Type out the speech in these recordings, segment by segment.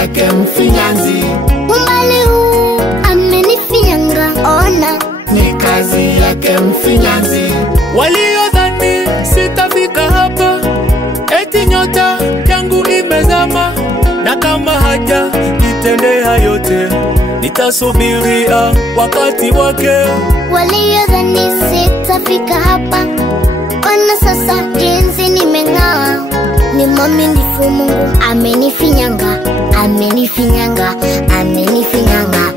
yake mfinyanzi. Umbali huu amenifinyanga, ona ni kazi yake mfinyanzi. Waliodhani sitafika hapa, eti nyota yangu imezama, na kama haja nitendea yote, nitasubiria wakati wake. Waliodhani sitafika hapa, ona sasa jinsi nimeng'aa. Ni mwaminifu Mungu, amenifinyanga, amenifinyanga, amenifinyanga.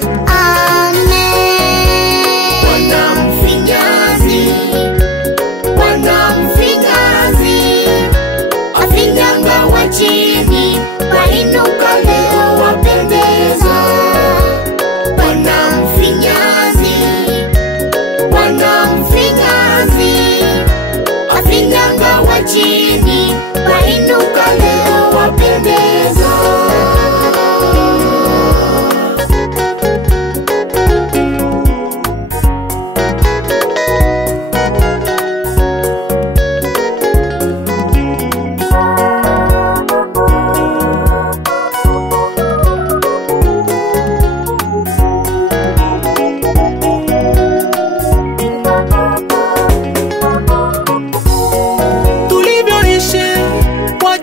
Chini wainuka leo wapendeza. Bwana mfinyanzi, Bwana mfinyanzi, afinyanga wa chini wainuka leo wapendeza.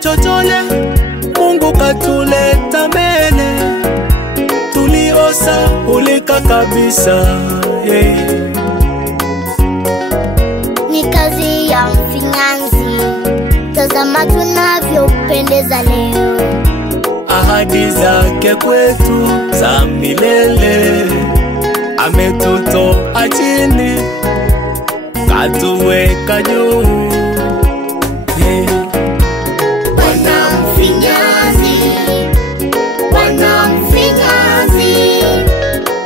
Chochole Mungu katuleta mbele, tuliosa ulika kabisa, hey. Ni kazi ya mfinyanzi, tazama tunavyopendeza leo. Ahadi zake kwetu za milele, ametutoa chini katuweka juu, hey.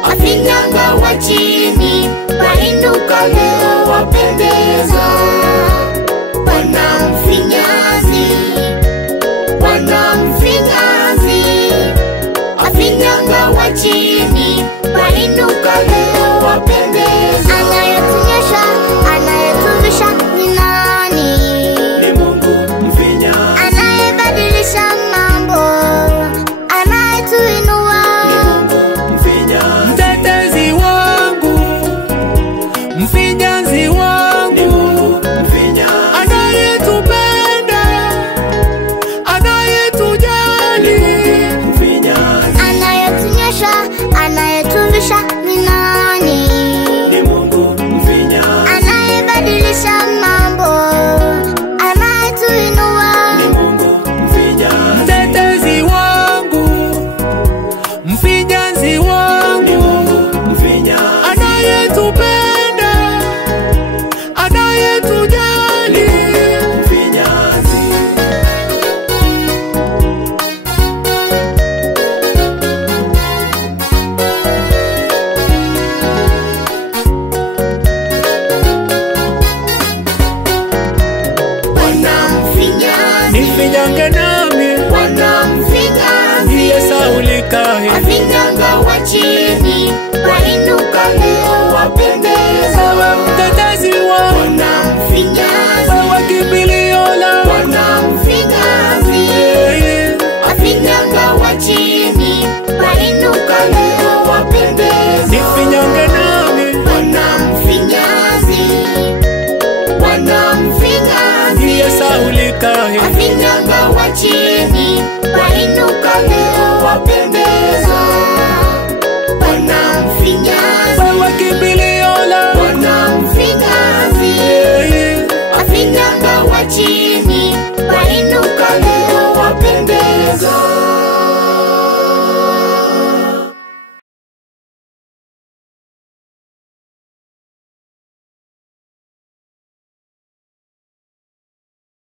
Afinyanga wa chini wainuka leo wapendeza. Bwana mfinyanzi, Bwana mfinyanzi, afinyanga wa chini wainuka leo wapendeza. Anayetunyesha, anayetuvisha ni nani? Ni Mungu mfinyanzi. Anayebadilisha mambo, anayetuinua mtetezi wangu, mfinyanzi wangu, anayetupenda, anayetujali, anayetunyesha, anayetuvisha ni nani? ni Mungu mfinyanzi. Anayebadilisha mambo, anayetuinua ni Mungu mfinyanzi. Mtetezi wangu, mfinyanzi wangu, anayetupenda, anayetujali, mfinyanzi. Bwana mfinyanzi, nifinyange nami, Bwana mfinyanzi, ndiye saulikahe, afinyanga wa chini wainuka leo